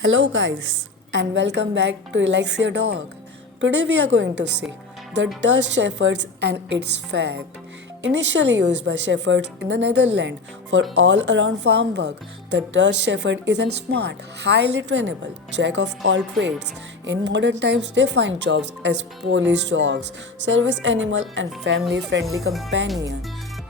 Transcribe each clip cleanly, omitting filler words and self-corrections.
Hello, guys, and welcome back to Relax Your Dog. Today, we are going to see the Dutch Shepherds and its fact. Initially used by shepherds in the Netherlands for all around farm work, the Dutch Shepherd is a smart, highly trainable, jack of all trades. In modern times, they find jobs as police dogs, service animal, and family friendly companion.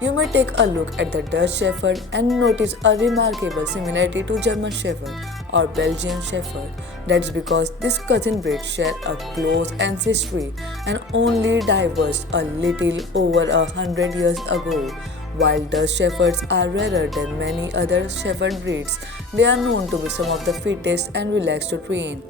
You may take a look at the Dutch Shepherd and notice a remarkable similarity to German Shepherd or Belgian Shepherd. That's because these cousin breeds share a close ancestry and only diverged a little over 100 years ago. While Dutch Shepherds are rarer than many other Shepherd breeds, they are known to be some of the fittest and relaxed to train.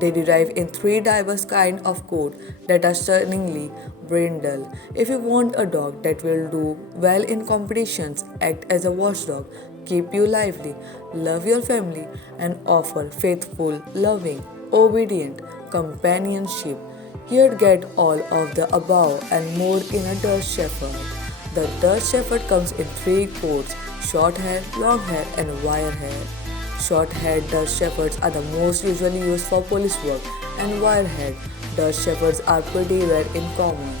They derive in three diverse kinds of coat that are stunningly brindle. If you want a dog that will do well in competitions, act as a watchdog, keep you lively, love your family, and offer faithful, loving, obedient companionship, you'd get all of the above and more in a Dutch Shepherd. The Dutch Shepherd comes in three coats: short hair, long hair, and wire hair. Short-haired Dutch Shepherds are the most usually used for police work, and wire-haired Dutch Shepherds are pretty rare in common.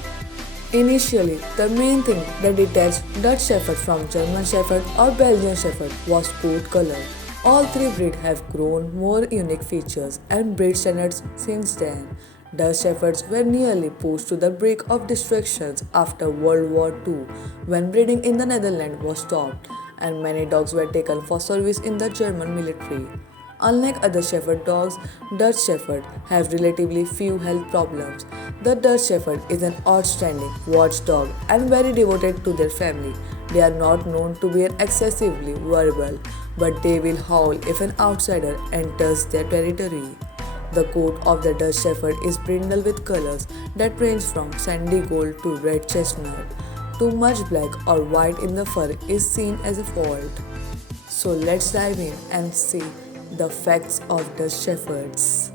Initially, the main thing that detached Dutch Shepherd from German Shepherd or Belgian Shepherd was coat color. All three breeds have grown more unique features and breed standards since then. Dutch Shepherds were nearly pushed to the brink of destruction after World War II when breeding in the Netherlands was stopped and many dogs were taken for service in the German military. Unlike other shepherd dogs, Dutch Shepherd have relatively few health problems. The Dutch Shepherd is an outstanding watchdog and very devoted to their family. They are not known to be excessively verbal, but they will howl if an outsider enters their territory. The coat of the Dutch Shepherd is brindle with colors that range from sandy gold to red chestnut. Too much black or white in the fur is seen as a fault. So let's dive in and see the facts of the Shepherds.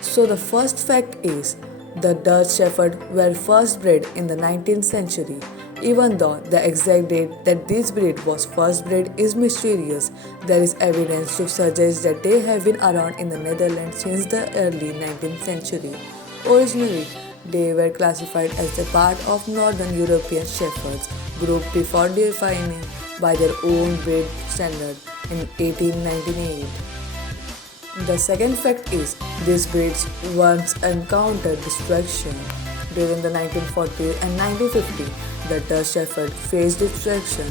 So the first fact is the Dutch Shepherd were first bred in the 19th century. Even though the exact date that this breed was first bred is mysterious, there is evidence to suggest that they have been around in the Netherlands since the early 19th century. Originally, they were classified as a part of Northern European Shepherds group before defining by their own breed standard in 1898. The second fact is these breeds once encountered destruction. During the 1940s and 1950s, the Dutch Shepherd faced destruction.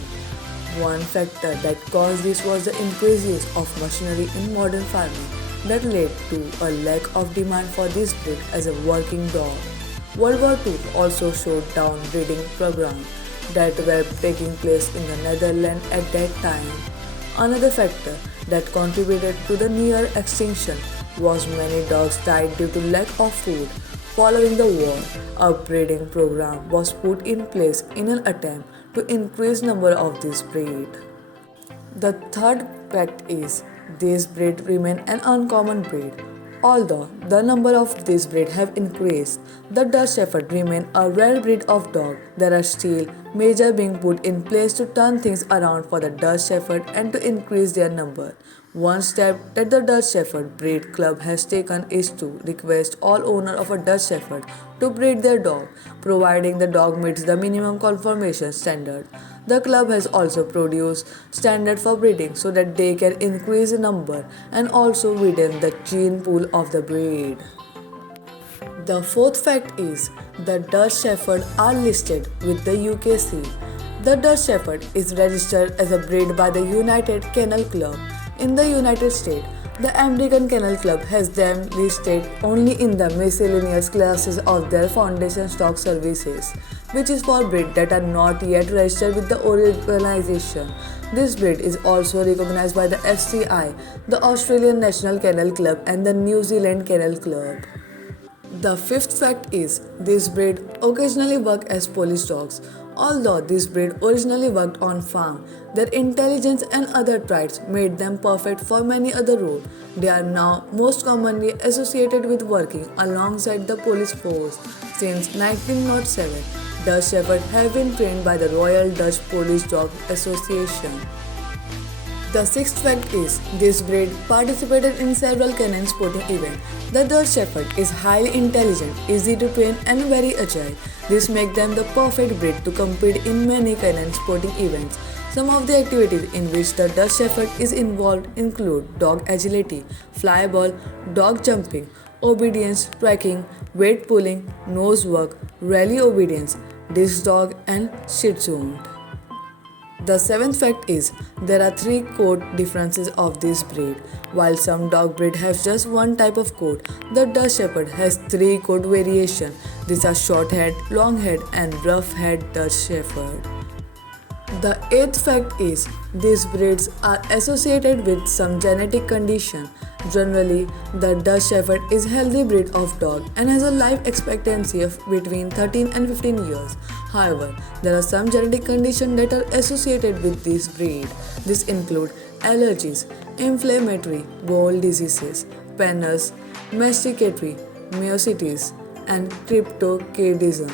One factor that caused this was the increased use of machinery in modern farming that led to a lack of demand for this breed as a working dog. World War II also showed down breeding programs that were taking place in the Netherlands at that time. Another factor that contributed to the near extinction was many dogs died due to lack of food. Following the war, a breeding program was put in place in an attempt to increase number of this breed. The third fact is this breed remain an uncommon breed. Although the number of this breed have increased, the Dutch Shepherd remain a rare breed of dog. There are still measures being put in place to turn things around for the Dutch Shepherd and to increase their number. One step that the Dutch Shepherd Breed Club has taken is to request all owners of a Dutch Shepherd to breed their dog, providing the dog meets the minimum conformation standard. The club has also produced standards for breeding so that they can increase the number and also widen the gene pool of the breed. The fourth fact is the Dutch Shepherd are listed with the UKC. The Dutch Shepherd is registered as a breed by the United Kennel Club. In the United States, the American Kennel Club has them listed only in the miscellaneous classes of their foundation stock services, which is for breeds that are not yet registered with the organization. This breed is also recognized by the FCI, the Australian National Kennel Club, and the New Zealand Kennel Club. The fifth fact is this breed occasionally work as police dogs. Although this breed originally worked on farm, their intelligence and other traits made them perfect for many other roles. They are now most commonly associated with working alongside the police force. Since 1907, Dutch Shepherds have been trained by the Royal Dutch Police Dog Association. The sixth fact is this breed participated in several canine sporting events. The Dutch Shepherd is highly intelligent, easy to train, and very agile. This makes them the perfect breed to compete in many canine sporting events. Some of the activities in which the Dutch Shepherd is involved include dog agility, fly ball, dog jumping, obedience, tracking, weight pulling, nose work, rally obedience, disc dog, and Shih Tzu. The seventh fact is there are three coat differences of this breed. While some dog breed have just one type of coat, the Dutch Shepherd has three coat variation. These are short head, long head, and rough head Dutch Shepherd. The eighth fact is these breeds are associated with some genetic condition. Generally, the Dutch Shepherd is a healthy breed of dog and has a life expectancy of between 13 and 15 years. However, there are some genetic conditions that are associated with this breed. These include allergies, inflammatory bowel diseases, pannus, masticatory myositis, and cryptorchidism.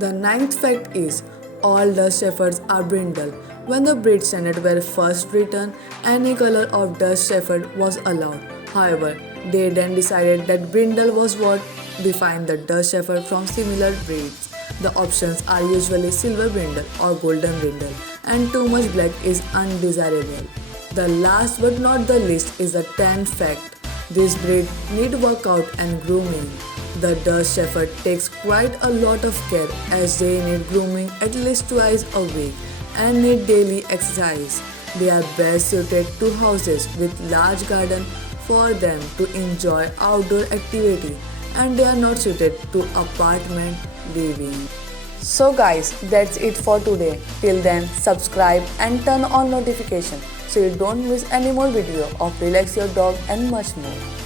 The ninth fact is all Dutch Shepherds are brindle. When the breed standards were first written, any color of Dutch Shepherd was allowed. However, they then decided that brindle was what defined the Dutch Shepherd from similar breeds. The options are usually silver brindle or golden brindle, and too much black is undesirable. The last but not the least is the 10th fact. This breed need workout and grooming. The Dutch Shepherd takes quite a lot of care as they need grooming at least twice a week and need daily exercise. They are best suited to houses with large garden for them to enjoy outdoor activity, and they are not suited to apartment living. So guys, that's it for today. Till then, subscribe and turn on notification so you don't miss any more video of Relax Your Dog and much more.